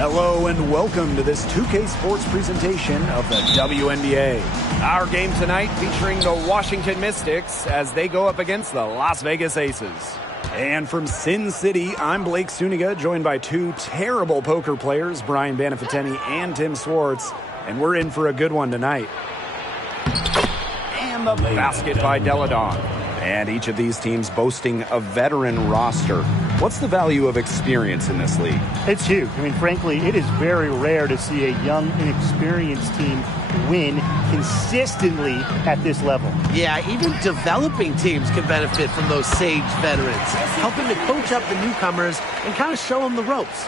Hello and welcome to this 2K Sports presentation of the WNBA. Our game tonight featuring the Washington Mystics as they go up against the Las Vegas Aces. And from Sin City, I'm Blake Suniga, joined by two terrible poker players, Brian Banafiteni and Tim Swartz, and we're in for a good one tonight. And the basket by Deladon. And each of these teams boasting a veteran roster. What's the value of experience in this league? It's huge. I mean, frankly, it is very rare to see a young, inexperienced team win consistently at this level. Yeah, even developing teams can benefit from those sage veterans, helping to coach up the newcomers and kind of show them the ropes.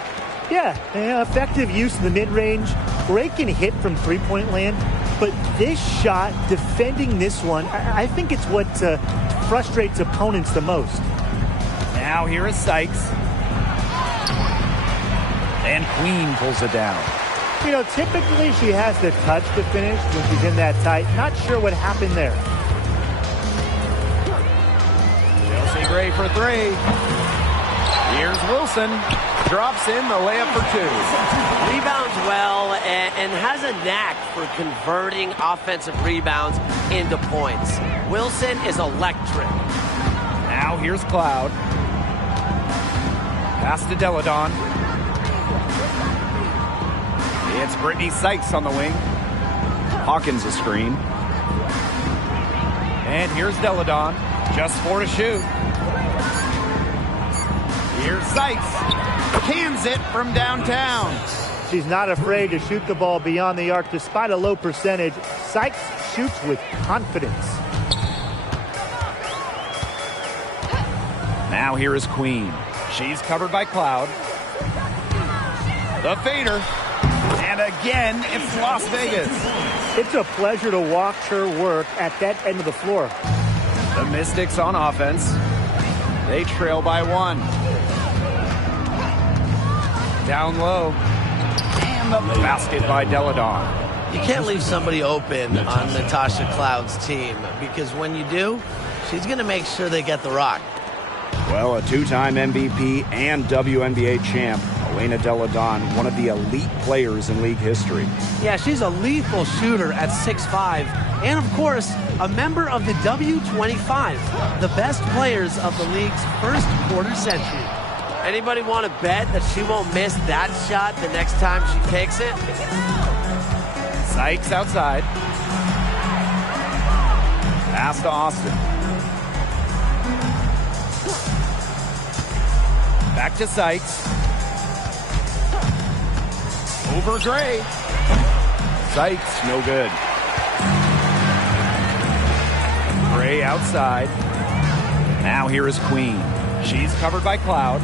Yeah, effective use of the mid-range. Great can hit from three-point land. But this shot, defending this one, I think it's what frustrates opponents the most. Now here is Sykes. And Queen pulls it down. You know, typically she has the touch to finish when she's in that tight. Not sure what happened there. Chelsea Gray for three. Here's Wilson. Drops in the layup for two. Rebounds well and has a knack for converting offensive rebounds into points. Wilson is electric. Now here's Cloud. Pass to Deladon. It's Brittany Sykes on the wing. Hawkins a screen. And here's Deladon. Just four to shoot. Here's Sykes. Cans it from downtown. She's not afraid to shoot the ball beyond the arc despite a low percentage. Sykes shoots with confidence. Now here is Queen. She's covered by Cloud. The fader. And again, it's Las Vegas. It's a pleasure to watch her work at that end of the floor. The Mystics on offense. They trail by one. Down low. And the basket by Deladon. You can't leave somebody open on Natasha Cloud's team because when you do, she's going to make sure they get the rock. Well, a two-time MVP and WNBA champ, Elena Deladon, one of the elite players in league history. Yeah, she's a lethal shooter at 6'5", and of course, a member of the W25, the best players of the league's first quarter century. Anybody want to bet that she won't miss that shot the next time she takes it? Sykes outside. Pass to Austin. Back to Sykes. Over Gray. Sykes, no good. Gray outside. Now here is Queen. She's covered by Cloud.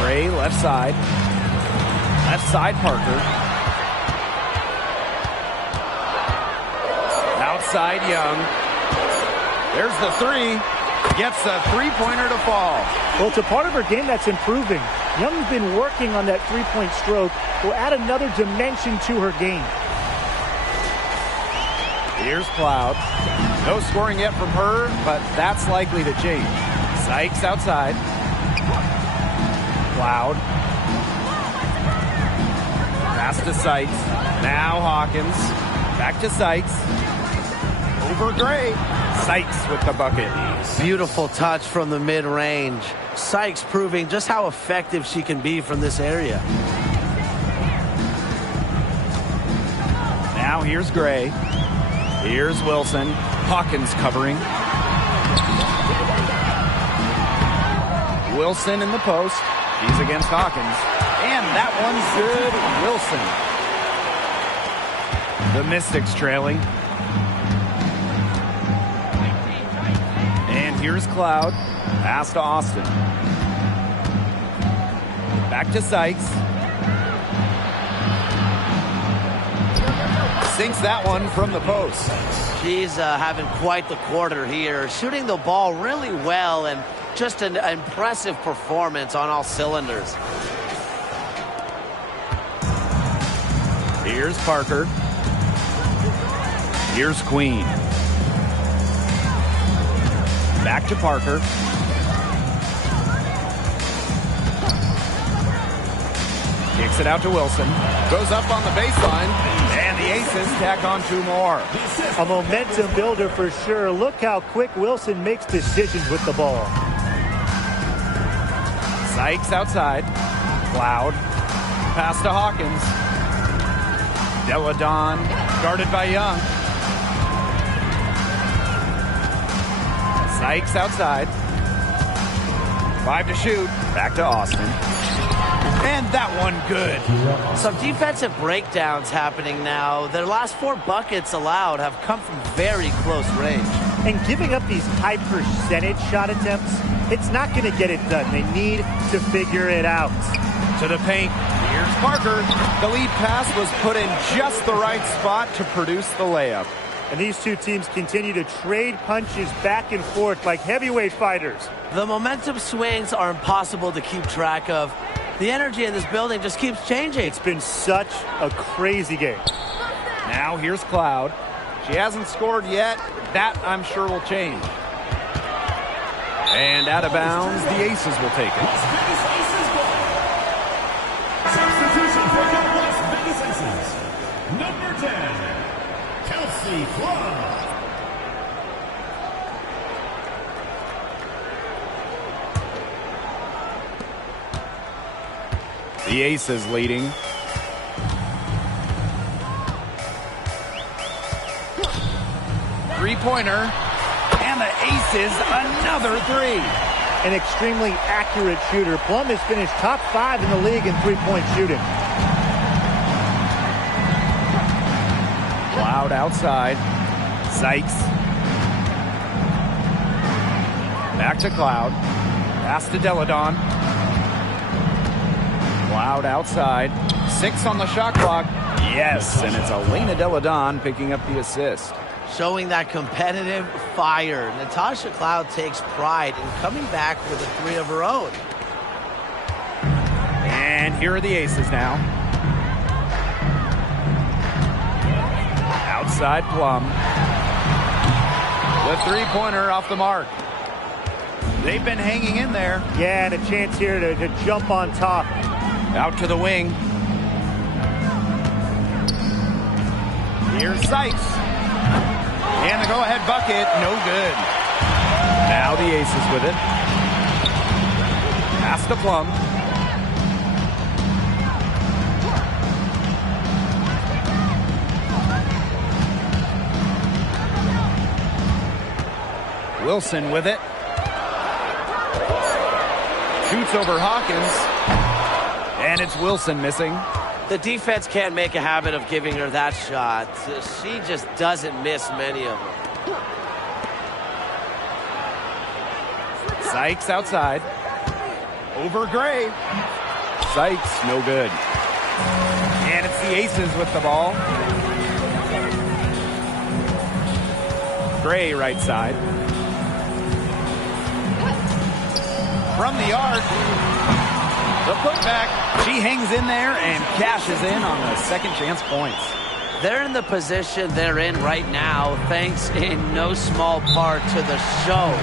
Gray left side. Left side Parker. Outside Young. There's the three. Gets a three-pointer to fall. Well, it's a part of her game that's improving. Young's been working on that three-point stroke. Will add another dimension to her game. Here's Cloud. No scoring yet from her, but that's likely to change. Sykes outside. Cloud. Pass to Sykes. Now Hawkins. Back to Sykes. Over Gray. Sykes with the bucket. Beautiful touch from the mid-range. Sykes proving just how effective she can be from this area. Now here's Gray. Here's Wilson. Hawkins covering. Wilson in the post. She's against Hawkins. And that one's good. Wilson. The Mystics trailing. And here's Cloud. Pass to Austin. Back to Sykes. Sinks that one from the post. She's having quite the quarter here, shooting the ball really well and just an impressive performance on all cylinders. Here's Parker. Here's Queen. Back to Parker. Kicks it out to Wilson. Goes up on the baseline. And the Aces tack on 2 more. A momentum builder for sure. Look how quick Wilson makes decisions with the ball. Sykes outside. Cloud. Pass to Hawkins. Deladon guarded by Young. Sykes outside. 5 to shoot. Back to Austin. And that one good. Some defensive breakdowns happening now. Their last 4 buckets allowed have come from very close range. And giving up these high percentage shot attempts, it's not going to get it done. They need to figure it out. To the paint. Here's Parker. The lead pass was put in just the right spot to produce the layup. And these two teams continue to trade punches back and forth like heavyweight fighters. The momentum swings are impossible to keep track of. The energy in this building just keeps changing. It's been such a crazy game. Now here's Cloud. She hasn't scored yet. That, I'm sure, will change. And out of bounds, the Aces will take it. Substitution for the Las Vegas Aces. Number 10, Kelsey Plum. The Aces leading. Three-pointer. And the Aces, another 3. An extremely accurate shooter. Plum has finished top 5 in the league in three-point shooting. Cloud outside. Sykes. Back to Cloud. Pass to Deladon. Cloud outside. 6 on the shot clock. Yes, and it's Elena Deladon picking up the assist. Showing that competitive fire. Natasha Cloud takes pride in coming back with a 3 of her own. And here are the Aces now. Outside Plum. The three-pointer off the mark. They've been hanging in there. Yeah, and a chance here to jump on top. Out to the wing. Here's Sykes. And the go-ahead bucket, no good. Now the Aces with it. Pass to Plum. Wilson with it. Shoots over Hawkins. And it's Wilson missing. The defense can't make a habit of giving her that shot. She just doesn't miss many of them. Sykes outside. Over Gray. Sykes, no good. And it's the Aces with the ball. Gray right side. From the arc. The putback. She hangs in there and cashes in on the second chance points. They're in the position they're in right now, thanks in no small part to the show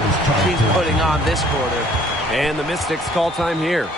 she's putting on this quarter. And the Mystics call time here.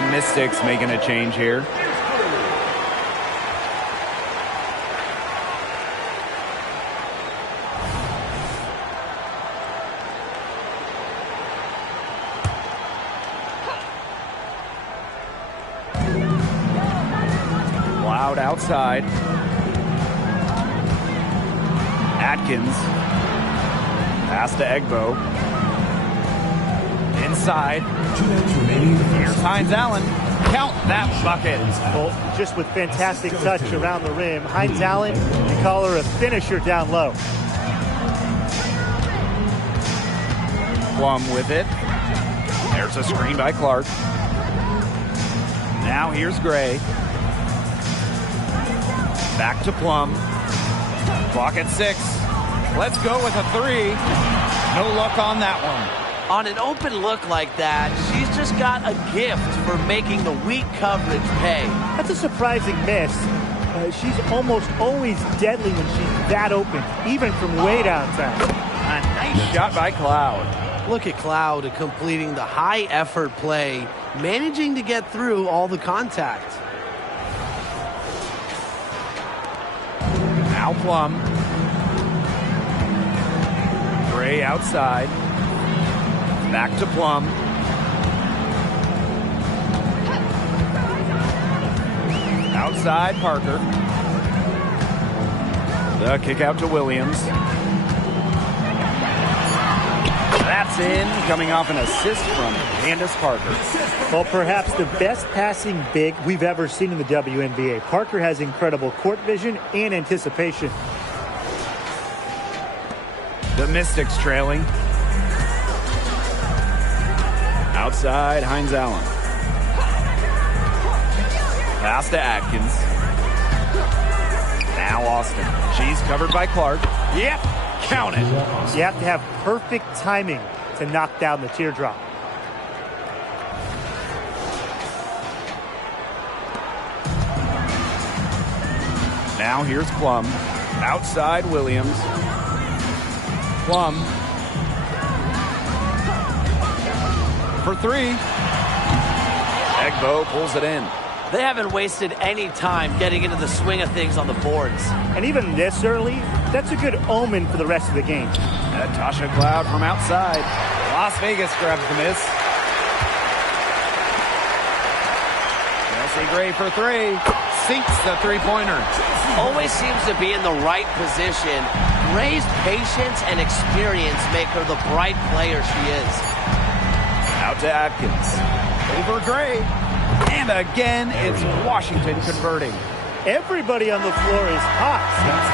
the Mystics making a change here. Loud outside. Atkins. Pass to Egbo. Inside. Here's Hines Allen. Count that bucket. Well, just with fantastic touch around the rim. Hines Allen, you call her a finisher down low. Plum with it. There's a screen by Clark. Now here's Gray. Back to Plum. Clock at 6. Let's go with a 3. No luck on that one. On an open look like that, she's just got a gift for making the weak coverage pay. That's a surprising miss. She's almost always deadly when she's that open, even from way downtown. A nice shot by Cloud. Look at Cloud completing the high-effort play, managing to get through all the contact. Now Plum. Gray outside. Back to Plum. Outside Parker. The kick out to Williams. That's in, coming off an assist from Candace Parker. Well, perhaps the best passing big we've ever seen in the WNBA. Parker has incredible court vision and anticipation. The Mystics trailing. Outside, Hines Allen. Pass to Atkins. Now Austin. She's covered by Clark. Yep, count it. You have to have perfect timing to knock down the teardrop. Now here's Plum. Outside Williams. Plum. For 3. Egbo pulls it in. They haven't wasted any time getting into the swing of things on the boards. And even this early, that's a good omen for the rest of the game. Tasha Cloud from outside. Las Vegas grabs the miss. Chelsea Gray for 3. Sinks the three-pointer. Always seems to be in the right position. Gray's patience and experience make her the bright player she is. Out to Atkins. Over Gray. And again, it's Washington converting. Everybody on the floor is hot.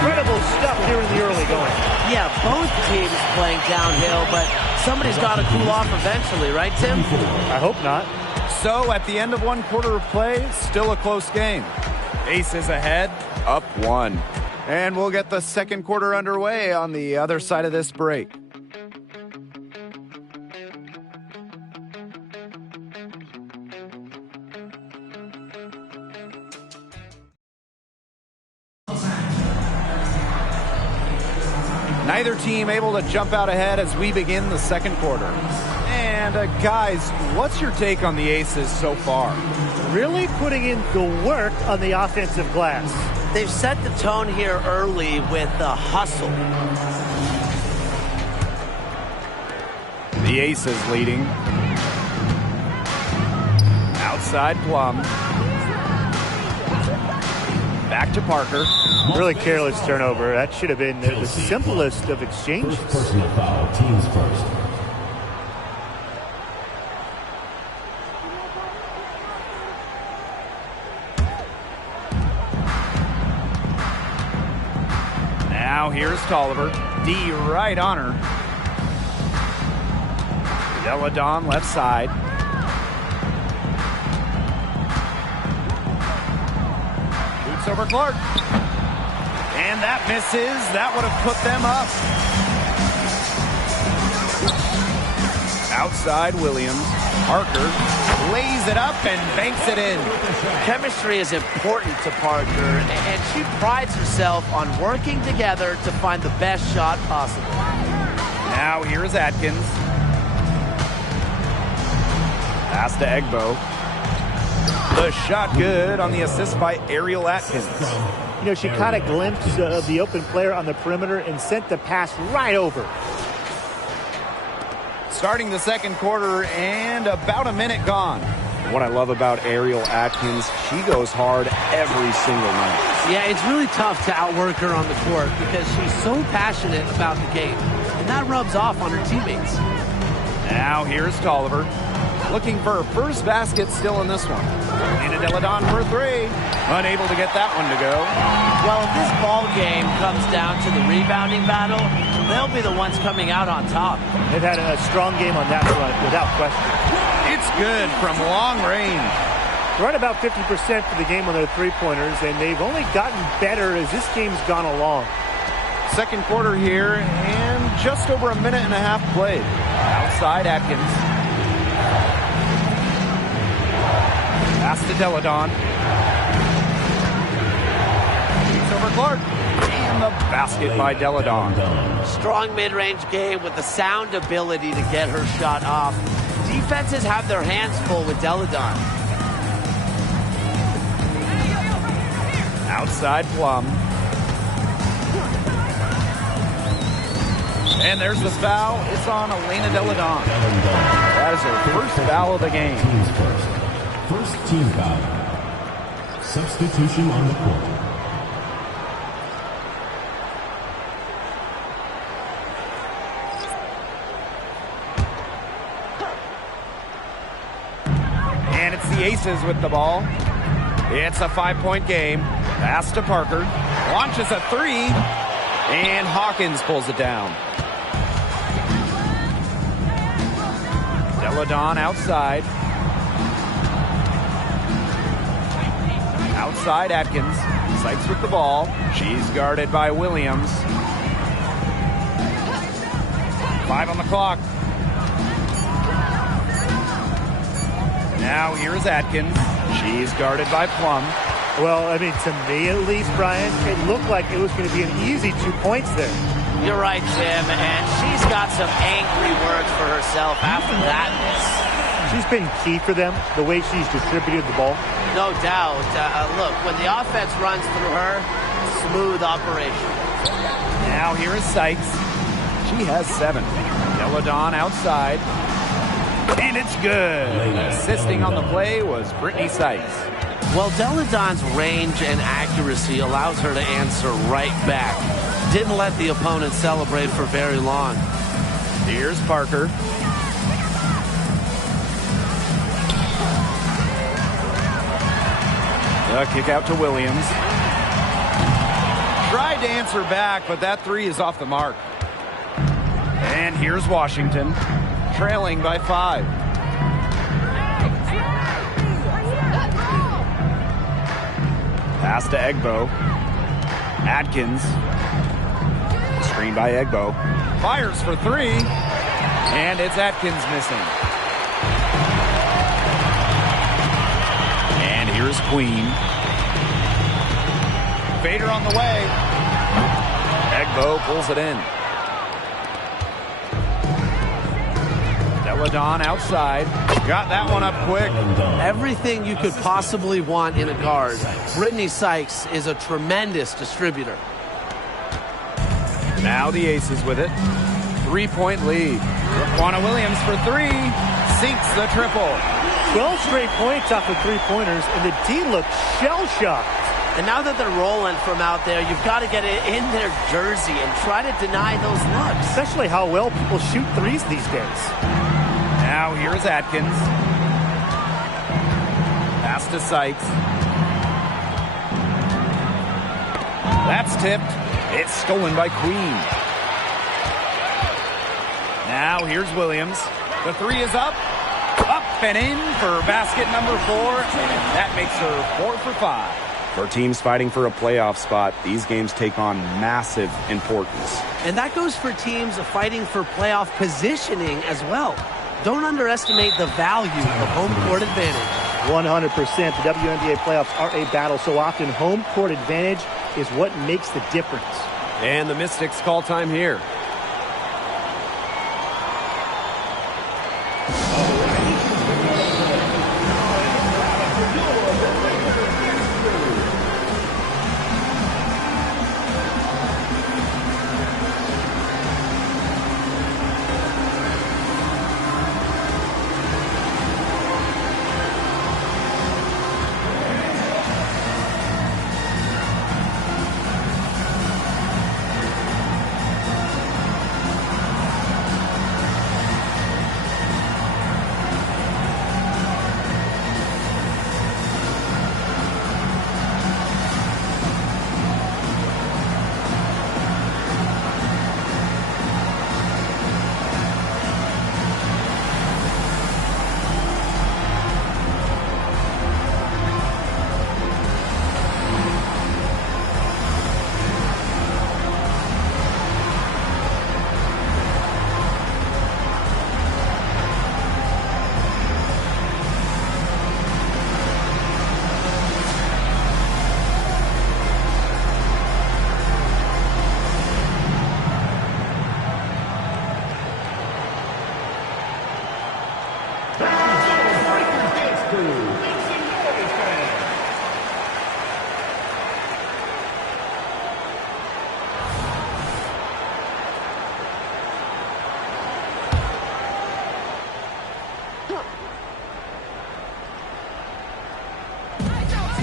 Incredible stuff here in the early going. Yeah, both teams playing downhill, but somebody's got to cool off eventually, right, Tim? I hope not. So at the end of one quarter of play, still a close game. Aces ahead, up 1. And we'll get the second quarter underway on the other side of this break. Neither team able to jump out ahead as we begin the second quarter. And guys, what's your take on the Aces so far? Really putting in the work on the offensive glass. They've set the tone here early with the hustle. The Aces leading. Outside Plum. Back to Parker. Really careless turnover. That should have been the simplest of exchanges. First personal foul, teams first. Now here's Tolliver. D right on her. Deladon left side. Shoots over Clark. And that misses. That would have put them up. Outside Williams. Parker lays it up and banks it in. Chemistry is important to Parker, and she prides herself on working together to find the best shot possible. Now here's Atkins. Pass to Egbo. The shot good on the assist by Ariel Atkins. You know, she caught a glimpse of the open player on the perimeter and sent the pass right over. Starting the second quarter and about a minute gone. What I love about Ariel Atkins, she goes hard every single night. Yeah, it's really tough to outwork her on the court because she's so passionate about the game. And that rubs off on her teammates. Now here's Tolliver. Looking for her first basket still in this one. Nina Deladon for three. Unable to get that one to go. Well, if this ball game comes down to the rebounding battle, they'll be the ones coming out on top. They've had a strong game on that front, without question. It's good from long range. They're at about 50% for the game on their three-pointers, and they've only gotten better as this game's gone along. Second quarter here, and just over a minute and a half played. Outside Atkins. Pass to Deladon. Shoots over Clark. And the basket by Deladon. Strong mid-range game with the sound ability to get her shot off. Defenses have their hands full with Deladon. Outside Plum. And there's the foul. It's on Elena Deladon. That is her first foul of the game. Teams first. First team foul. Substitution on the court. And it's the Aces with the ball. It's a 5-point game. Pass to Parker. Launches a three. And Hawkins pulls it down. Deladon outside. Outside Atkins. Sykes with the ball. She's guarded by Williams. 5 on the clock. Now here's Atkins. She's guarded by Plum. Well, I mean, to me at least, Brian, it looked like it was going to be an easy 2 points there. You're right, Jim, and she's got some angry words for herself after that miss. She's been key for them, the way she's distributed the ball. No doubt. Look, when the offense runs through her, smooth operation. Now here is Sykes. She has 7. Deladon outside. And it's good. Assisting on the play was Brittany Sykes. Well, Deladon's range and accuracy allows her to answer right back. Didn't let the opponent celebrate for very long. Here's Parker. The kick out to Williams. Tried to answer back, but that three is off the mark. And here's Washington, trailing by 5. Pass to Egbo. Atkins. Screen by Egbo. Fires for 3. And it's Atkins missing. And here's Queen. Fader on the way. Egbo pulls it in. Deladon outside. Got that one up quick. Everything you could possibly want in a guard. Brittany Sykes is a tremendous distributor. Now the Aces with it. 3-point lead. Raquana Williams for 3. Sinks the triple. 12 straight points off of three-pointers, and the D looks shell-shocked. And now that they're rolling from out there, you've got to get it in their jersey and try to deny those looks. Especially how well people shoot threes these days. Now here's Atkins. Pass to Sykes. That's tipped. It's stolen by Queen. Now here's Williams. The 3 is up. Up and in for basket number 4. And that makes her 4 for 5. For teams fighting for a playoff spot, these games take on massive importance. And that goes for teams fighting for playoff positioning as well. Don't underestimate the value of home court advantage. 100%. The WNBA playoffs are a battle. So often, home court advantage is what makes the difference. And the Mystics call time here.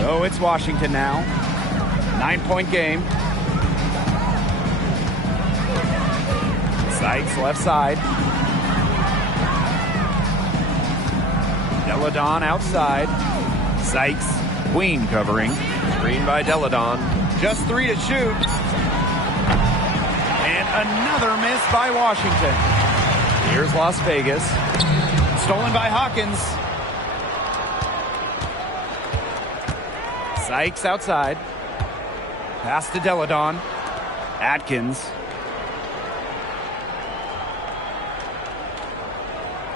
So it's Washington now. 9-point game. Sykes left side. Deladon outside. Sykes, Queen covering. Screen by Deladon. Just 3 to shoot. And another miss by Washington. Here's Las Vegas. Stolen by Hawkins. Sykes outside. Pass to Deladon. Atkins.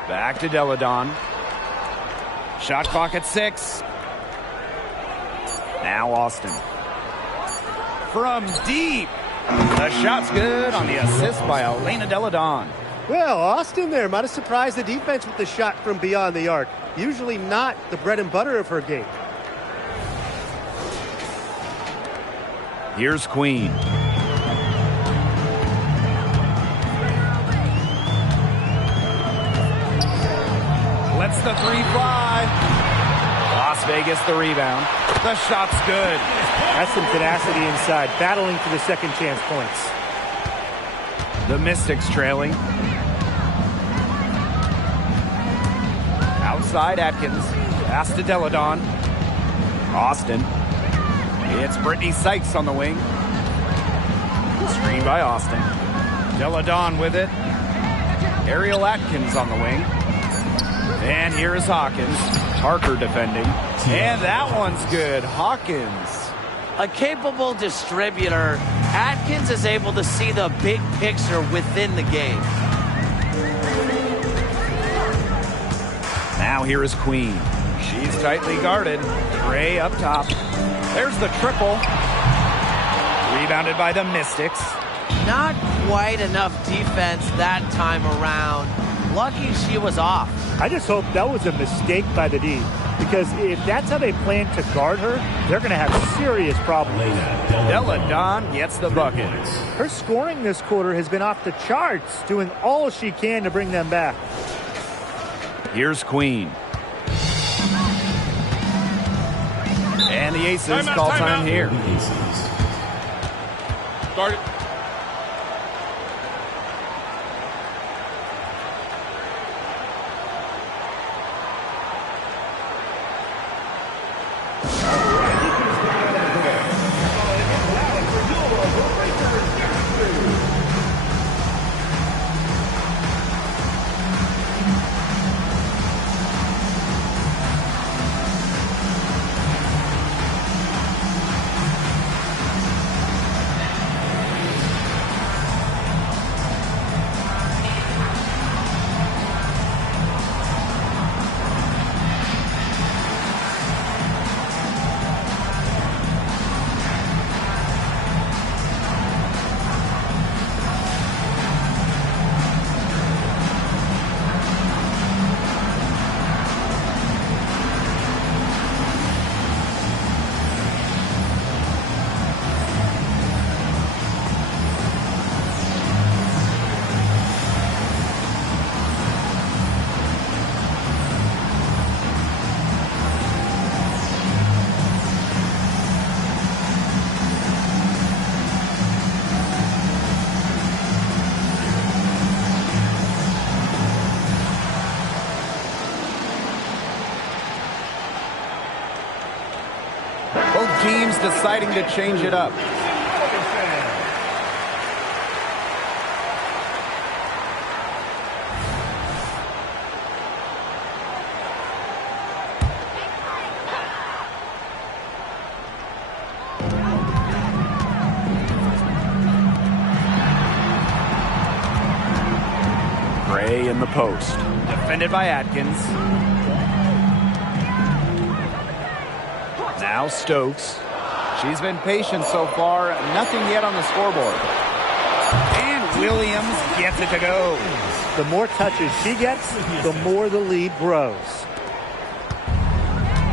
Back to Deladon. Shot clock at 6. Now Austin. From deep. The shot's good on the assist by Elena Deladon. Well, Austin there might have surprised the defense with the shot from beyond the arc. Usually not the bread and butter of her game. Here's Queen. Lets the 3 fly. Las Vegas the rebound. The shot's good. That's some tenacity inside, battling for the second chance points. The Mystics trailing. Outside Atkins. Pass to Deladon. Austin. It's Brittany Sykes on the wing. Screen by Austin. Deladon with it. Ariel Atkins on the wing. And here is Hawkins. Parker defending. And that one's good. Hawkins. A capable distributor. Atkins is able to see the big picture within the game. Now here is Queen. She's tightly guarded. Gray up top. There's the triple. Rebounded by the Mystics. Not quite enough defense that time around. Lucky she was off. I just hope that was a mistake by the D, because if that's how they plan to guard her, they're going to have serious problems. Deladon gets the bucket. Her scoring this quarter has been off the charts, doing all she can to bring them back. Here's Queen. And the Aces call time here. Start it. Both teams deciding to change it up. Gray in the post. Defended by Atkins. Now Stokes. She's been patient so far. Nothing yet on the scoreboard. And Williams gets it to go. The more touches she gets, the more the lead grows.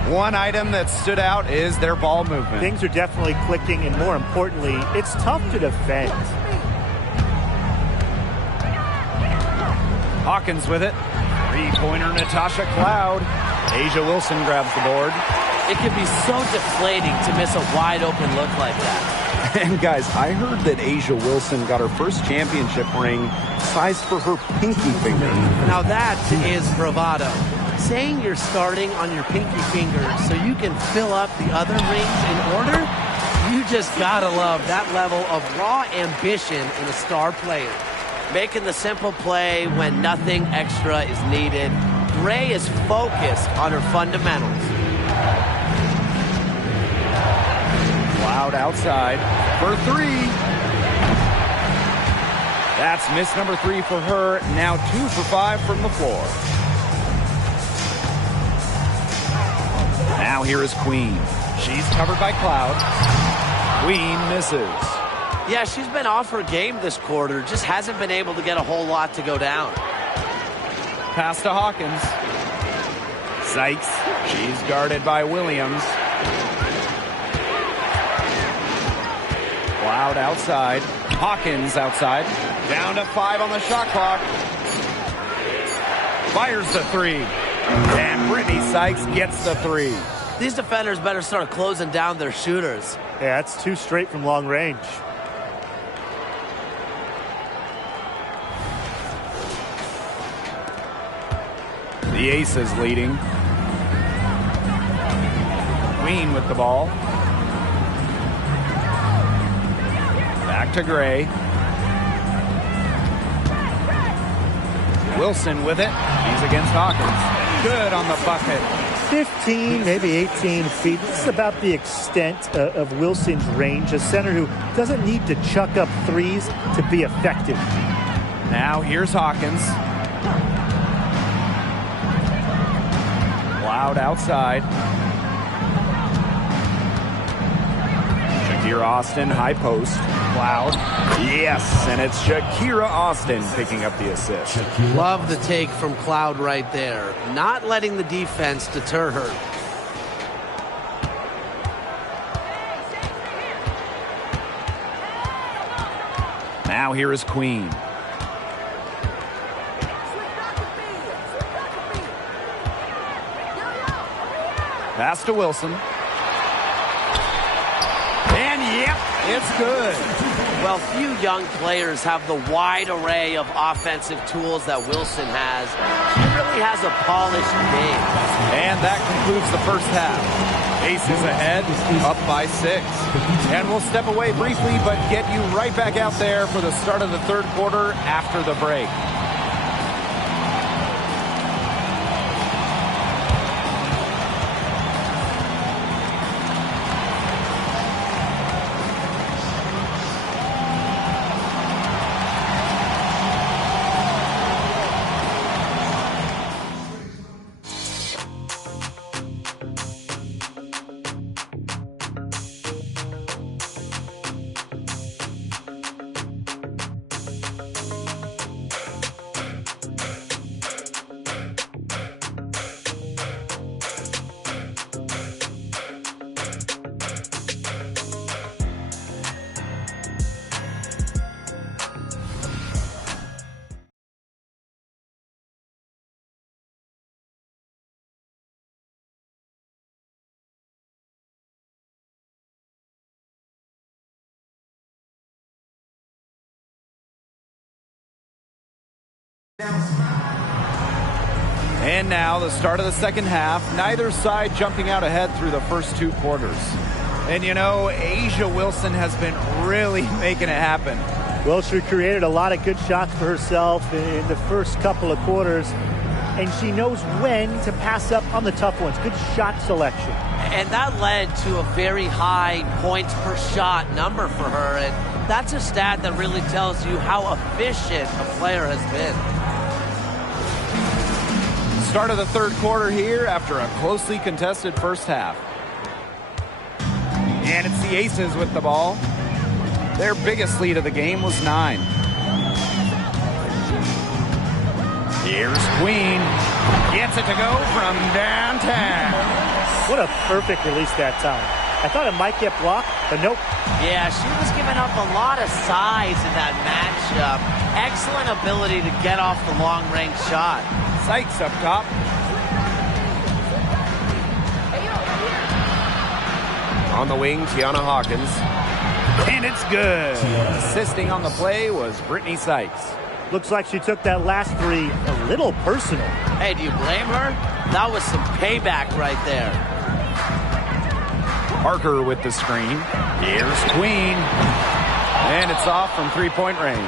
One item that stood out is their ball movement. Things are definitely clicking, and more importantly, it's tough to defend. Hawkins with it. Three-pointer Natasha Cloud. Asia Wilson grabs the board. It can be so deflating to miss a wide-open look like that. And guys, I heard that A'ja Wilson got her first championship ring sized for her pinky finger. Now that is bravado. Saying you're starting on your pinky finger so you can fill up the other rings in order, you just gotta love that level of raw ambition in a star player. Making the simple play when nothing extra is needed. Gray is focused on her fundamentals. Cloud outside for three. That's miss number 3 for her. Now 2 for 5 from the floor. Now here is Queen. She's covered by Cloud. Queen misses. Yeah, she's been off her game this quarter. Just hasn't been able to get a whole lot to go down. Pass to Hawkins. Sykes. She's guarded by Williams. Cloud outside. Hawkins outside. Down to 5 on the shot clock. Fires the 3. And Brittany Sykes gets the 3. These defenders better start closing down their shooters. Yeah, that's 2 straight from long range. The Aces leading. Queen with the ball. Back to Gray. Wilson with it. He's against Hawkins. Good on the bucket. 15, maybe 18 feet. This is about the extent of Wilson's range. A center who doesn't need to chuck up threes to be effective. Now here's Hawkins. Cloud outside. Shakira Austin, high post. Cloud. Yes, and it's Shakira Austin picking up the assist. Love the take from Cloud right there. Not letting the defense deter her. Now here is Queen. Pass to Wilson. And yep, it's good. Well, few young players have the wide array of offensive tools that Wilson has. He really has a polished game. And that concludes the first half. Aces ahead, up by 6. And we'll step away briefly, but get you right back out there for the start of the third quarter after the break. And now the start of the second half. Neither side jumping out ahead through the first 2 quarters. And you know, A'ja Wilson has been really making it happen. Well, she created a lot of good shots for herself in the first couple of quarters. And she knows when to pass up on the tough ones. Good shot selection. And that led to a very high points per shot number for her. And that's a stat that really tells you how efficient a player has been. Start of the third quarter here after a closely contested first half. And it's the Aces with the ball. Their biggest lead of the game was 9. Here's Queen. Gets it to go from downtown. What a perfect release that time. I thought it might get blocked, but nope. Yeah, she was giving up a lot of size in that matchup. Excellent ability to get off the long-range shot. Sykes up top. On the wing, Tiana Hawkins. And it's good. Assisting on the play was Brittany Sykes. Looks like she took that last three a little personal. Hey, do you blame her? That was some payback right there. Parker with the screen. Here's Queen. And it's off from three-point range.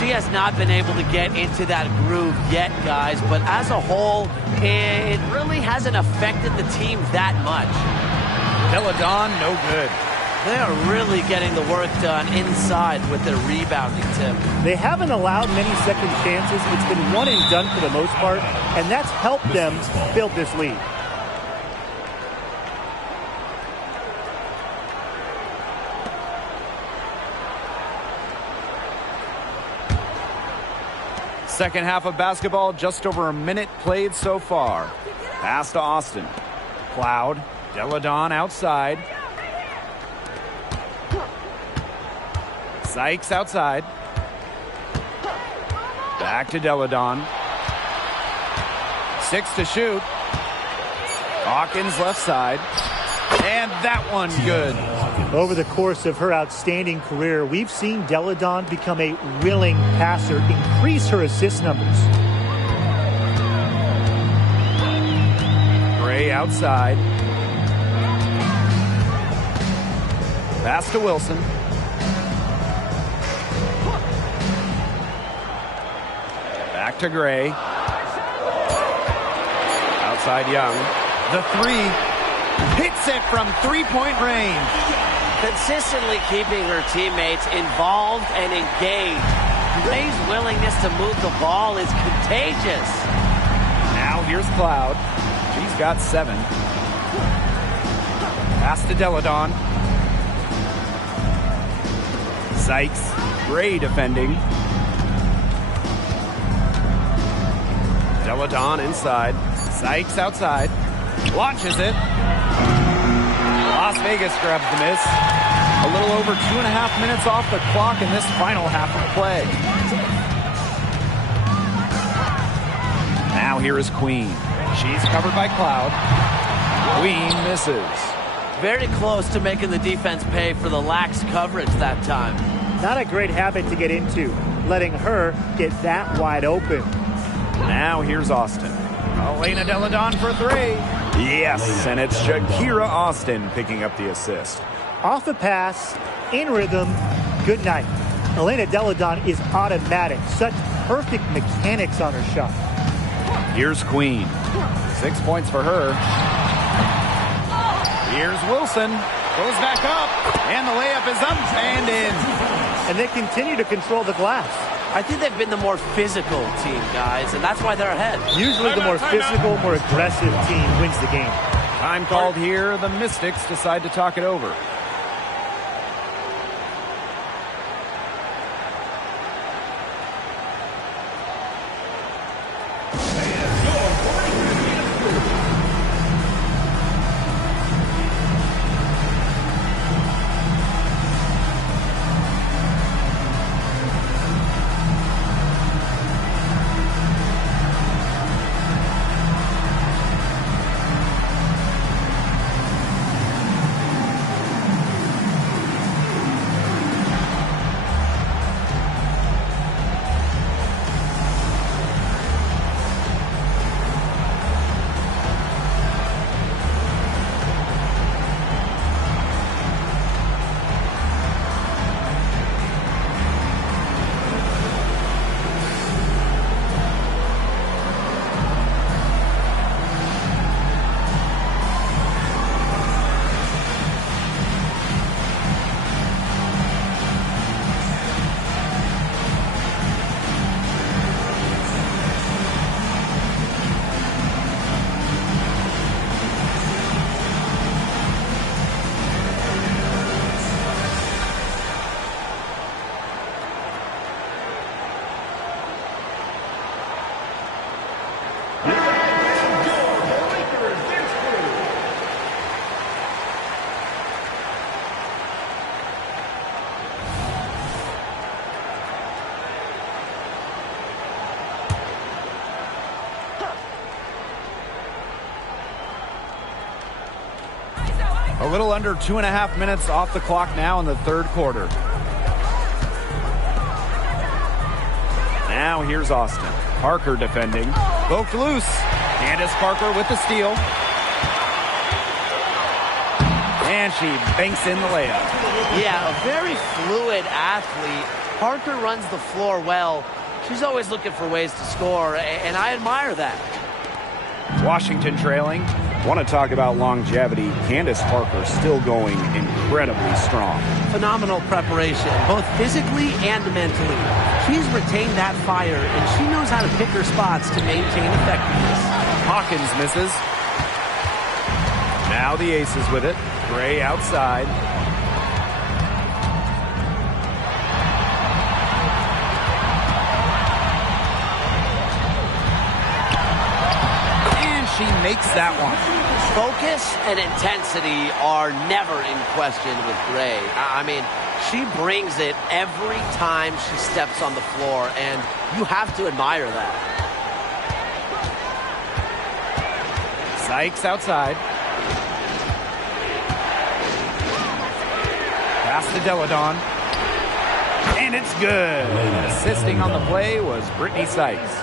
She has not been able to get into that groove yet, guys, but as a whole, it really hasn't affected the team that much. Deladon, no good. They are really getting the work done inside with their rebounding, Tim. They haven't allowed many second chances. It's been one and done for the most part, and that's helped them build this lead. Second half of basketball, just over a minute played so far. Pass to Austin. Cloud. Deladon outside. Sykes outside. Back to Deladon. 6 to shoot. Hawkins left side. And that one good. Over the course of her outstanding career, we've seen Deladon become a willing passer, increase her assist numbers. Gray outside. Pass to Wilson. Back to Gray. Outside Young. The three. Hits it from three-point range. Consistently keeping her teammates involved and engaged. Gray's willingness to move the ball is contagious. Now here's Cloud. She's got 7. Pass to Deladon. Sykes. Gray defending. Deladon inside. Sykes outside. Launches it. Las Vegas grabs the miss. A little over 2.5 minutes off the clock in this final half of play. Now here is Queen. She's covered by Cloud. Queen misses. Very close to making the defense pay for the lax coverage that time. Not a great habit to get into, letting her get that wide open. Now here's Austin. Elena Deladon for 3. Yes, and it's Shakira Austin picking up the assist. Off a pass, in rhythm, good night. Elena Deladon is automatic. Such perfect mechanics on her shot. Here's Queen. 6 points for her. Here's Wilson. Goes back up, and the layup is up and in. And they continue to control the glass. I think they've been the more physical team, guys, and that's why they're ahead. Usually the more physical, more aggressive team wins the game. Time called here. The Mystics decide to talk it over. A little under 2.5 minutes off the clock now in the third quarter. Now here's Austin. Parker defending. Poked loose. Candace Parker with the steal. And she banks in the layup. Yeah, a very fluid athlete. Parker runs the floor well. She's always looking for ways to score, and I admire that. Washington trailing. Want to talk about longevity. Candace Parker still going incredibly strong. Phenomenal preparation, both physically and mentally. She's retained that fire, and she knows how to pick her spots to maintain effectiveness. Hawkins misses. Now the Aces with it. Gray outside. And she makes that one. Focus and intensity are never in question with Gray. I mean, she brings it every time she steps on the floor, and you have to admire that. Sykes outside. Pass to Deladon. And it's good. Assisting on the play was Brittany Sykes.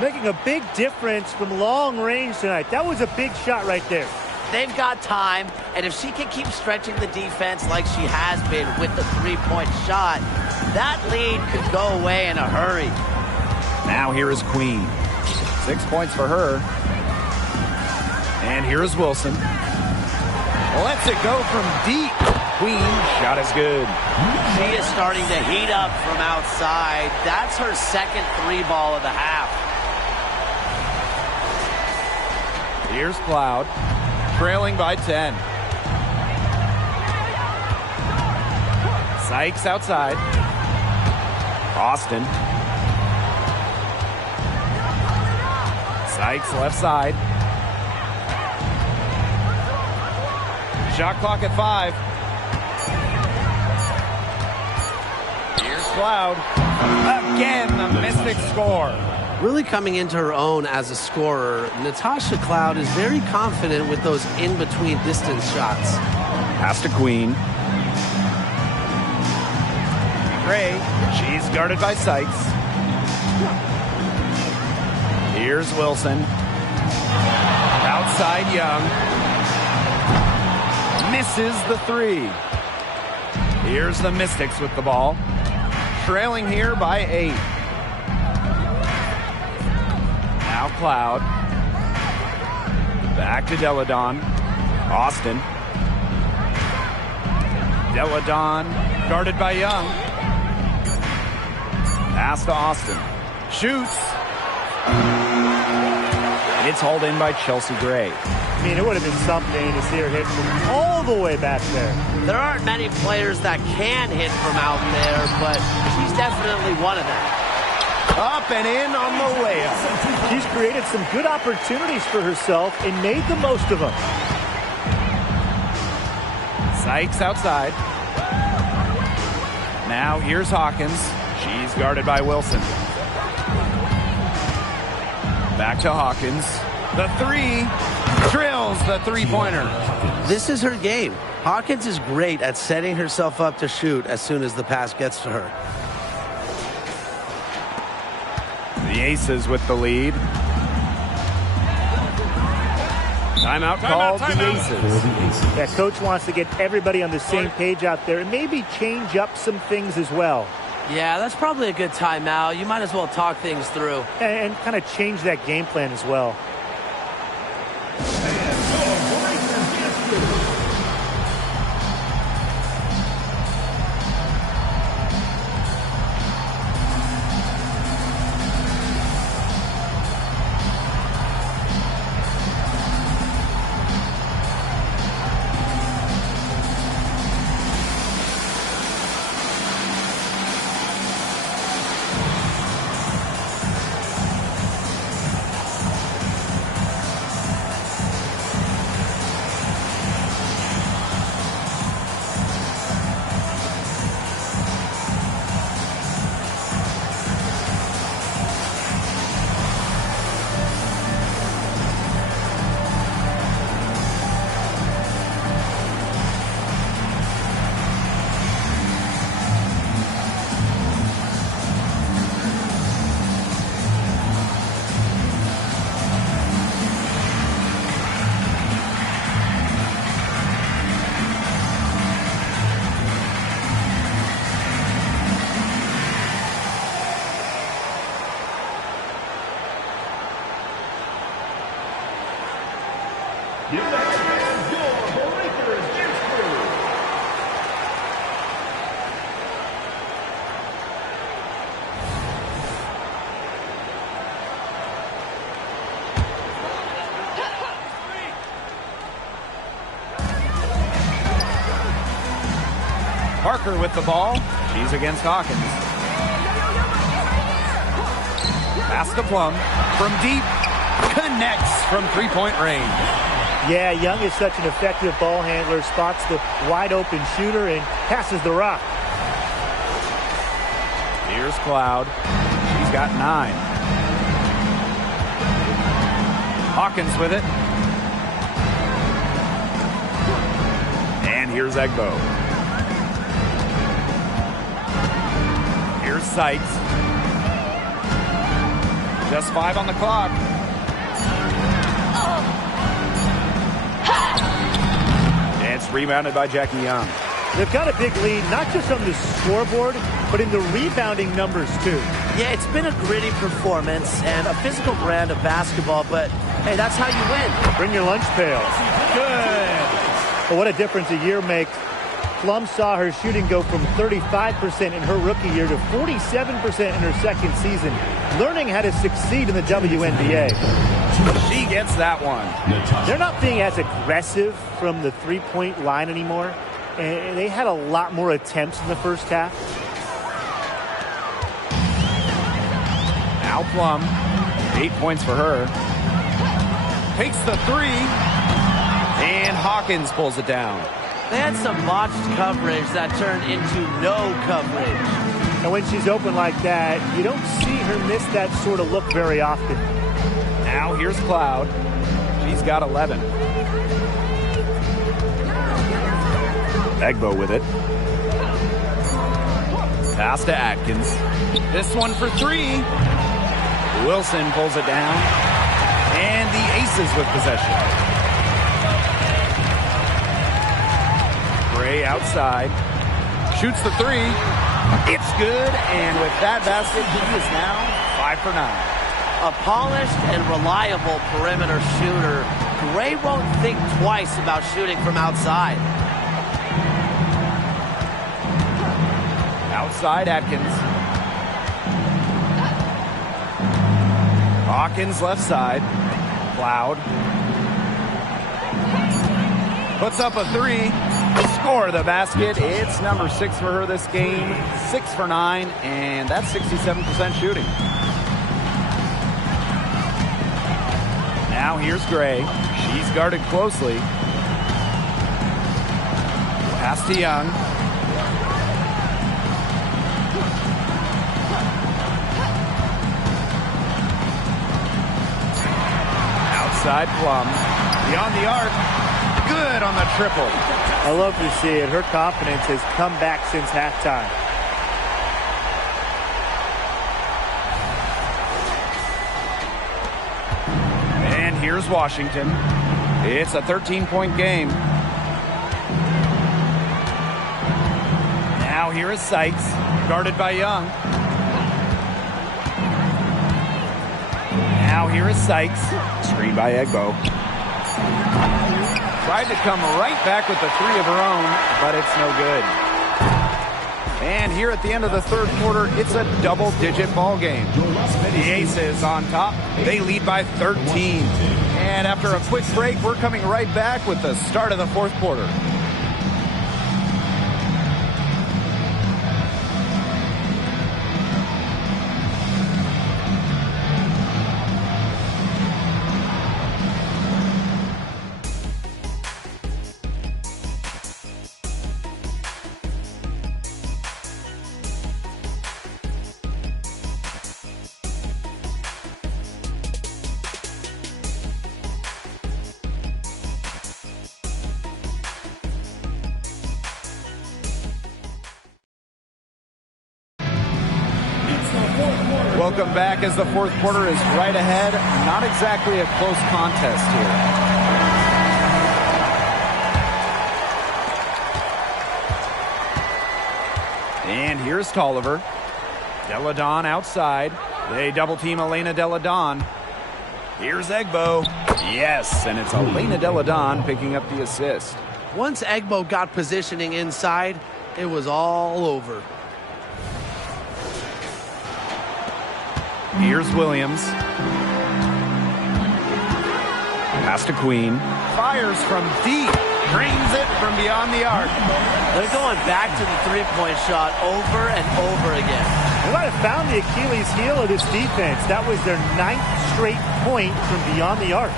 Making a big difference from long range tonight. That was a big shot right there. They've got time, and if she can keep stretching the defense like she has been with the three-point shot, that lead could go away in a hurry. Now here is Queen. 6 points for her. And here is Wilson. Lets it go from deep. Queen, shot is good. She is starting to heat up from outside. That's her second three ball of the half. Here's Cloud, trailing by 10. Sykes outside. Austin. Sykes left side. Shot clock at 5. Here's Cloud. Again, the Mystics score. Really coming into her own as a scorer, Natasha Cloud is very confident with those in-between distance shots. Pass to Queen. Gray, she's guarded by Sykes. Here's Wilson. Outside Young. Misses the three. Here's the Mystics with the ball. Trailing here by 8. Now Cloud. Back to Deladon. Austin. Deladon guarded by Young. Pass to Austin. Shoots. It's hauled in by Chelsea Gray. I mean, it would have been something to see her hit from all the way back there. There aren't many players that can hit from out there, but she's definitely one of them. Up and in on the layup. She's created some good opportunities for herself and made the most of them. Sykes outside. Now here's Hawkins. She's guarded by Wilson. Back to Hawkins. The three. Drills the three-pointer. This is her game. Hawkins is great at setting herself up to shoot as soon as the pass gets to her. The Aces with the lead. Timeout called the Aces. Yeah, coach wants to get everybody on the same page out there and maybe change up some things as well. Yeah, that's probably a good timeout. You might as well talk things through. And kind of change that game plan as well. Parker with the ball. She's against Hawkins. Pass to Plum. From deep. Connects from three-point range. Yeah, Young is such an effective ball handler. Spots the wide-open shooter and passes the rock. Here's Cloud. She's got 9. Hawkins with it. And here's Egbo. Here's Sykes. Just 5 on the clock. And it's rebounded by Jackie Young. They've got a big lead, not just on the scoreboard, but in the rebounding numbers, too. Yeah, it's been a gritty performance and a physical brand of basketball, but, hey, that's how you win. Bring your lunch pails. Good. But what a difference a year makes. Plum saw her shooting go from 35% in her rookie year to 47% in her second season, learning how to succeed in the WNBA. She gets that one. They're not being as aggressive from the three-point line anymore. And they had a lot more attempts in the first half. Now Plum, 8 points for her. Takes the 3, and Hawkins pulls it down. They had some botched coverage that turned into no coverage. And when she's open like that, you don't see her miss that sort of look very often. Now here's Cloud. She's got 11. Egbo with it. Pass to Atkins. This one for 3. Wilson pulls it down. And the Aces with possession. Gray outside. Shoots the 3. It's good. And with that basket, he is now 5 for 9. A polished and reliable perimeter shooter. Gray won't think twice about shooting from outside. Outside Atkins. Hawkins left side. Cloud. Puts up a 3. Score the basket. It's number 6 for her this game. 6 for 9, and that's 67% shooting. Now here's Gray. She's guarded closely. Pass to Young. Outside Plum. Beyond the arc. Good on the triple. I love to see it. Her confidence has come back since halftime. And here's Washington. It's a 13-point game. Now here is Sykes, guarded by Young. Now here is Sykes, screened by Egbo. Tried to come right back with the 3 of her own, but it's no good. And here at the end of the third quarter, it's a double-digit ball game. The Aces on top. They lead by 13. And after a quick break, we're coming right back with the start of the fourth quarter. Welcome back as the fourth quarter is right ahead. Not exactly a close contest here. And here's Tolliver. Deladon outside. They double team Elena Deladon. Here's Egbo. Yes, and it's Elena Deladon picking up the assist. Once Egbo got positioning inside, it was all over. Here's Williams. Pass to Queen. Fires from deep. Drains it from beyond the arc. They're going back to the three-point shot over and over again. They might have found the Achilles heel of this defense. That was their 9th straight point from beyond the arc.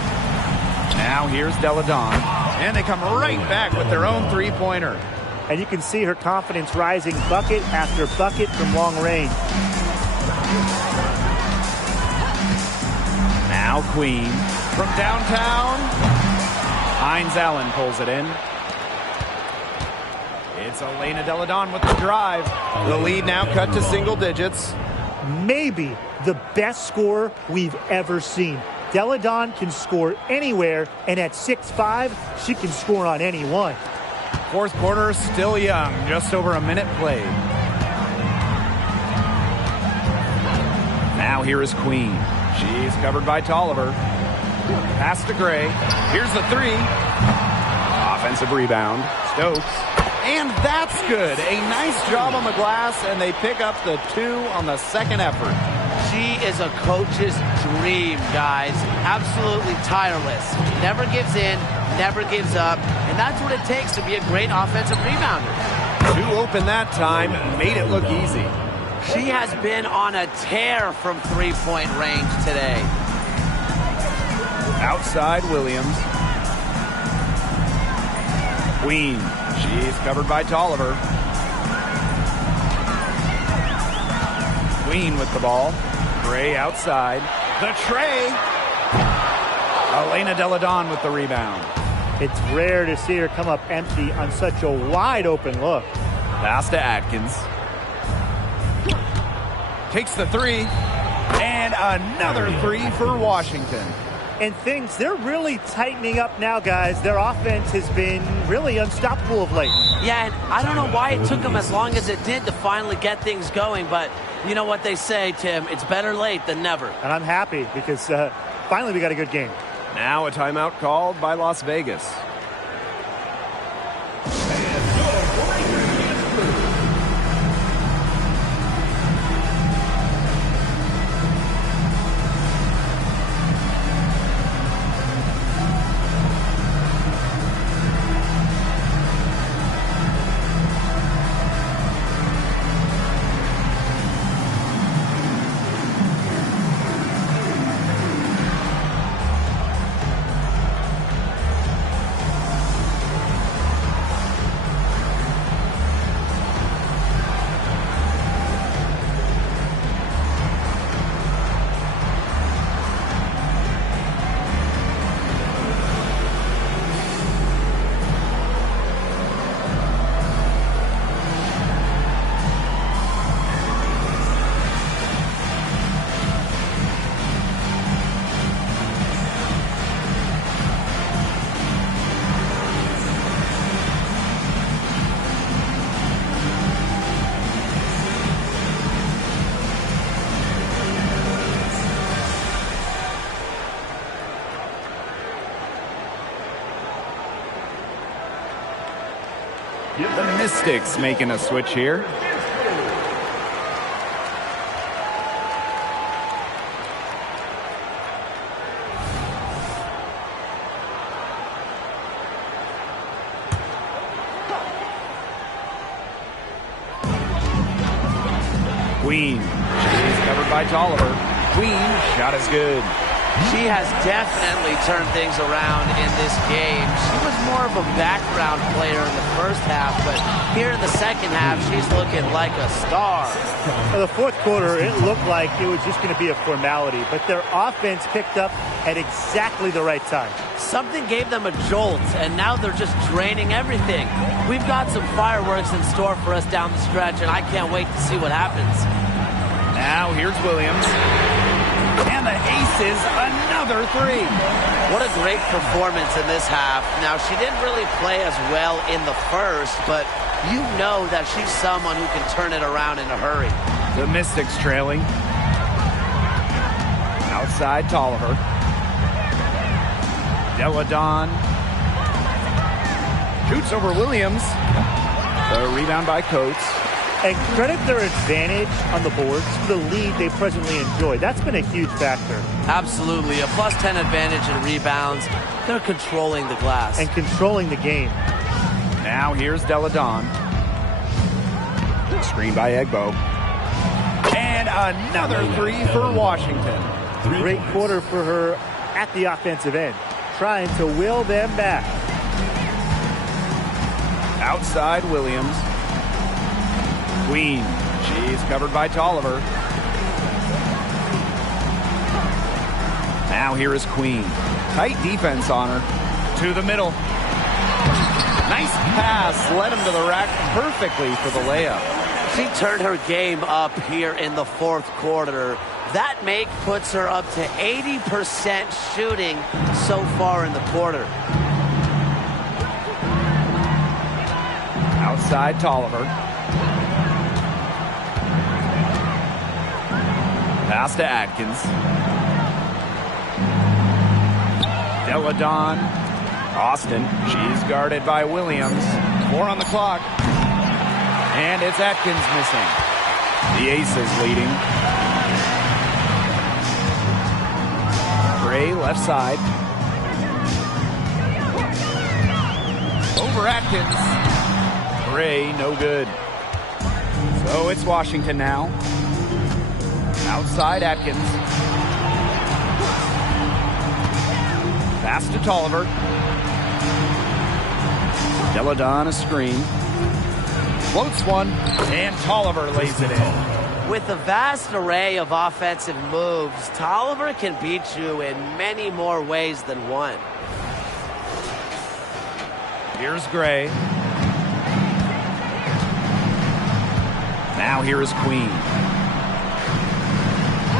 Now here's Delle Donne. And they come right back with their own three-pointer. And you can see her confidence rising bucket after bucket from long range. Now Queen from downtown. Hines Allen pulls it in. It's Elena Delle Donne with the drive. The lead now cut to single digits. Maybe the best scorer we've ever seen. Delle Donne can score anywhere, and at 6'5", she can score on anyone. Fourth quarter still young, just over a minute played. Now here is Queen. She's covered by Tolliver. Pass to Gray. Here's the three. Offensive rebound. Stokes. And that's good. A nice job on the glass, and they pick up the 2 on the second effort. She is a coach's dream, guys. Absolutely tireless. Never gives in, never gives up, and that's what it takes to be a great offensive rebounder. 2 open that time, made it look easy. She has been on a tear from three-point range today. Outside Williams. Queen. She's covered by Tolliver. Queen with the ball. Gray outside. The tray. Elena Delle Donne with the rebound. It's rare to see her come up empty on such a wide open look. Pass to Atkins. Takes the 3. And another 3 for Washington. And they're really tightening up now, guys. Their offense has been really unstoppable of late. Yeah, and I don't know why it took them as long as it did to finally get things going, but you know what they say, Tim, it's better late than never. And I'm happy because finally we got a good game. Now a timeout called by Las Vegas. The Mystics making a switch here. Queen. She's covered by Tolliver. Queen. Shot is good. She has definitely turned things around in this game. She was more of a background player in the first half, but here in the second half, she's looking like a star. For the fourth quarter, it looked like it was just going to be a formality, but their offense picked up at exactly the right time. Something gave them a jolt, and now they're just draining everything. We've got some fireworks in store for us down the stretch, and I can't wait to see what happens. Now here's Williams. And the aces, another 3. What a great performance in this half. Now, she didn't really play as well in the first, but you know that she's someone who can turn it around in a hurry. The Mystics trailing. Outside Tolliver. Delle Donne. Shoots over Williams. The rebound by Coates. And credit their advantage on the boards for the lead they presently enjoy. That's been a huge factor. Absolutely. A plus 10 advantage in rebounds. They're controlling the glass. And controlling the game. Now here's Deladon. Screen by Egbo. And another three for Washington. Great quarter for her at the offensive end. Trying to will them back. Outside Williams. Queen. She's covered by Tolliver. Now here is Queen. Tight defense on her. To the middle. Nice pass. Led him to the rack perfectly for the layup. She turned her game up here in the fourth quarter. That make puts her up to 80% shooting so far in the quarter. Outside Tolliver. Pass to Atkins. Deladon. Austin. She's guarded by Williams. 4 on the clock. And it's Atkins missing. The Aces leading. Gray left side. Over Atkins. Gray no good. So it's Washington now. Outside Atkins. Pass to Tolliver. Deladon a screen. Floats one, and Tolliver lays it in. With a vast array of offensive moves, Tolliver can beat you in many more ways than one. Here's Gray. Now here is Queen.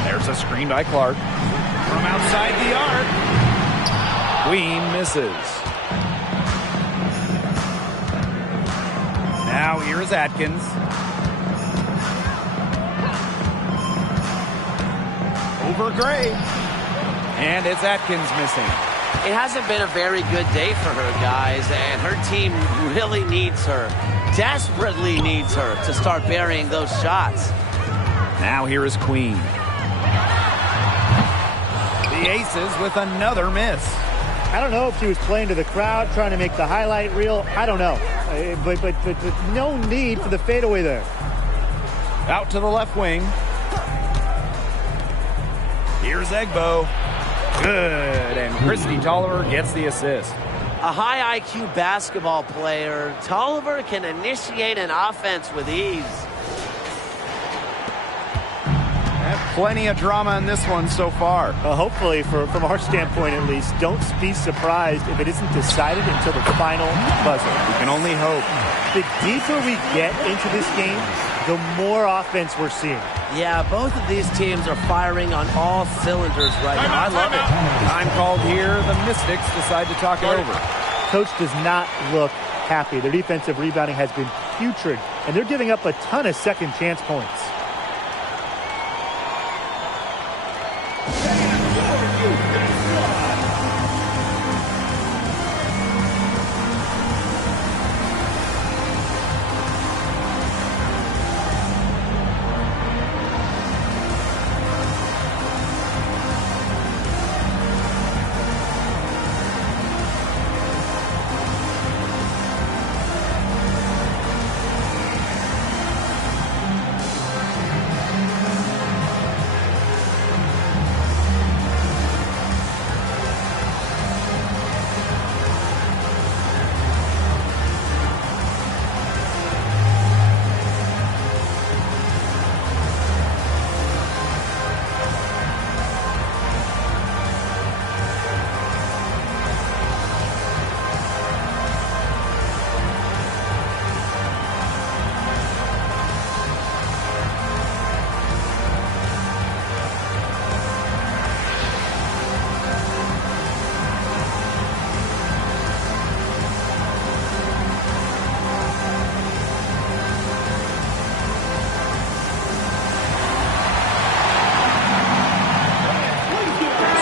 There's a screen by Clark. From outside the arc. Queen misses. Now here is Atkins. Over Gray. And it's Atkins missing. It hasn't been a very good day for her, guys, and her team really needs her, desperately needs her to start burying those shots. Now here is Queen. The Aces with another miss. I don't know if she was playing to the crowd, trying to make the highlight reel. I don't know. But no need for the fadeaway there. Out to the left wing. Here's Egbo. Good. And Christy Tolliver gets the assist. A high IQ basketball player, Tolliver can initiate an offense with ease. Plenty of drama in this one so far. Hopefully, from our standpoint at least, don't be surprised if it isn't decided until the final buzzer. We can only hope. The deeper we get into this game, the more offense we're seeing. Yeah, both of these teams are firing on all cylinders right now. I love it. Time called here. The Mystics decide to talk it over. Coach does not look happy. Their defensive rebounding has been putrid, and they're giving up a ton of second chance points.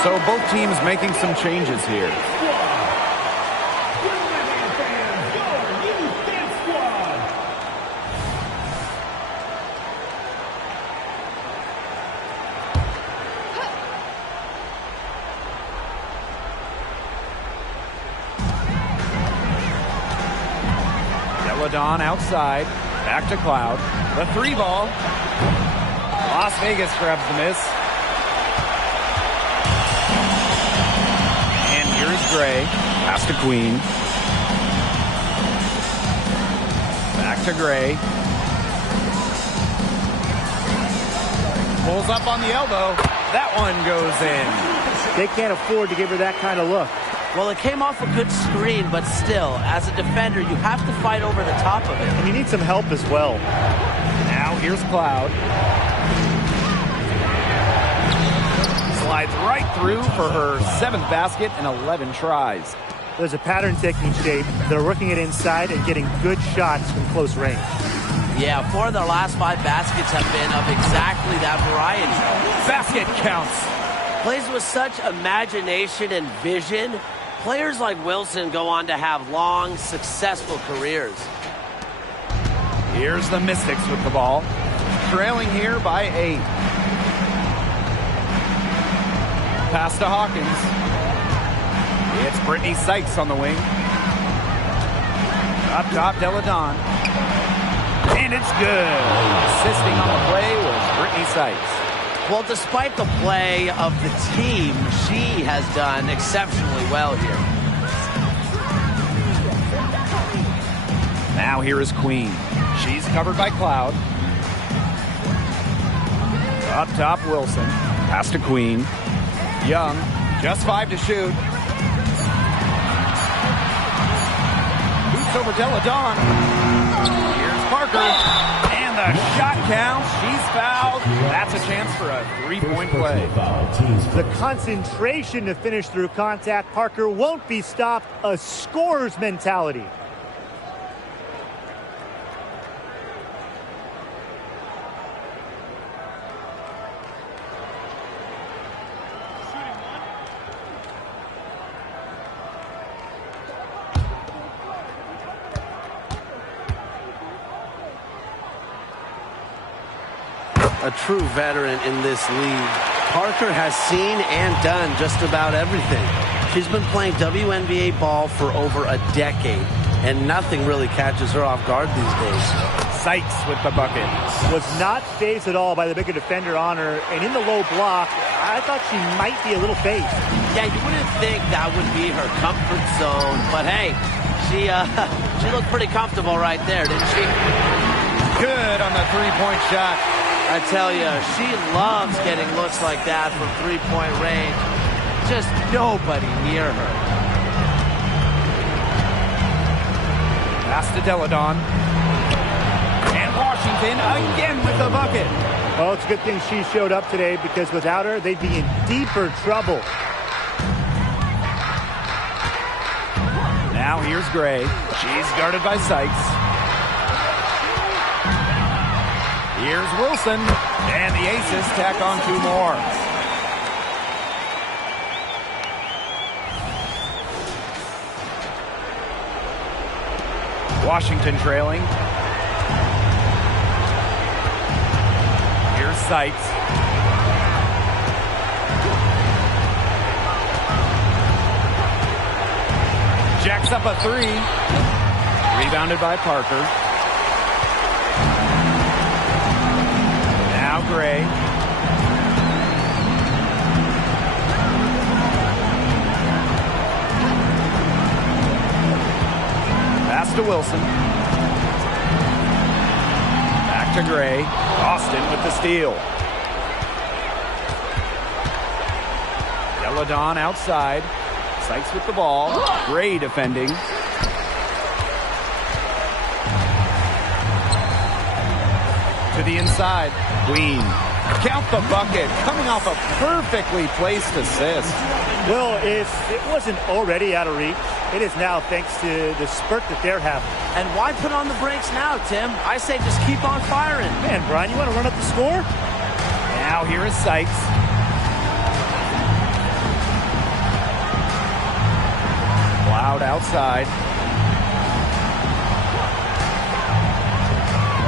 So both teams making some changes here. Deladon outside. Back to Cloud. The 3 ball. Las Vegas grabs the miss. And here's Gray. Pass to Queen. Back to Gray. Pulls up on the elbow. That one goes in. They can't afford to give her that kind of look. Well, it came off a good screen, but still, as a defender, you have to fight over the top of it. And you need some help as well. Now here's Cloud. Slides right through for her 7th basket in 11 tries. There's a pattern taking shape. They're working it inside and getting good shots from close range. Yeah, 4 of their last 5 baskets have been of exactly that variety. Basket counts. Plays with such imagination and vision. Players like Wilson go on to have long, successful careers. Here's the Mystics with the ball. Trailing here by 8. Pass to Hawkins. It's Brittany Sykes on the wing. Up top, Deladon. And it's good. Assisting on the play was Brittany Sykes. Well, despite the play of the team, she has done exceptionally well here. Now here is Queen. She's covered by Cloud. Up top, Wilson. Pass to Queen. Young, just 5 to shoot. Boots over Deladon. Here's Parker. And the shot counts. She's fouled. That's a chance for a 3-point play. The concentration to finish through contact. Parker won't be stopped. A scorer's mentality. A true veteran in this league. Parker has seen and done just about everything. She's been playing WNBA ball for over a decade, and nothing really catches her off guard these days. Sykes with the bucket. Was not phased at all by the bigger defender on her, and in the low block, I thought she might be a little phased. Yeah, you wouldn't think that would be her comfort zone, but hey, she looked pretty comfortable right there, didn't she? Good on the 3-point shot. I tell you, she loves getting looks like that from 3-point range. Just nobody near her. Pass to Deladon. And Washington again with the bucket. Well, it's a good thing she showed up today, because without her, they'd be in deeper trouble. Now here's Gray. She's guarded by Sykes. Here's Wilson, and the Aces tack on 2 more. Washington trailing. Here's Sykes. Jacks up a 3. Rebounded by Parker. Now Gray. Pass to Wilson. Back to Gray. Austin with the steal. Deladon outside. Sykes with the ball. Gray defending. To the inside. Queen. Count the bucket. Coming off a perfectly placed assist. Well, if it wasn't already out of reach, it is now, thanks to the spurt that they're having. And why put on the brakes now, Tim? I say just keep on firing. Man, Brian, you want to run up the score? Now here is Sykes. Cloud outside.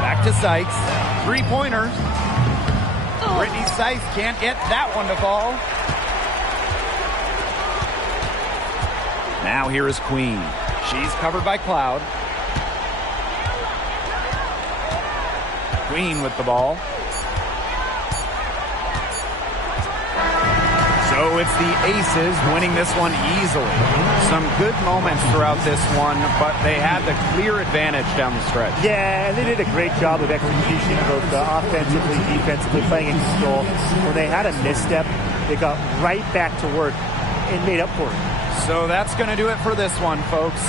Back to Sykes. 3-pointer. Brittany Sykes can't get that one to fall. Now here is Queen. She's covered by Cloud. Queen with the ball. So it's the Aces winning this one easily. Some good moments throughout this one, but they had the clear advantage down the stretch. Yeah, they did a great job of execution, both offensively, defensively, playing in control. When they had a misstep, they got right back to work and made up for it. So that's going to do it for this one, folks.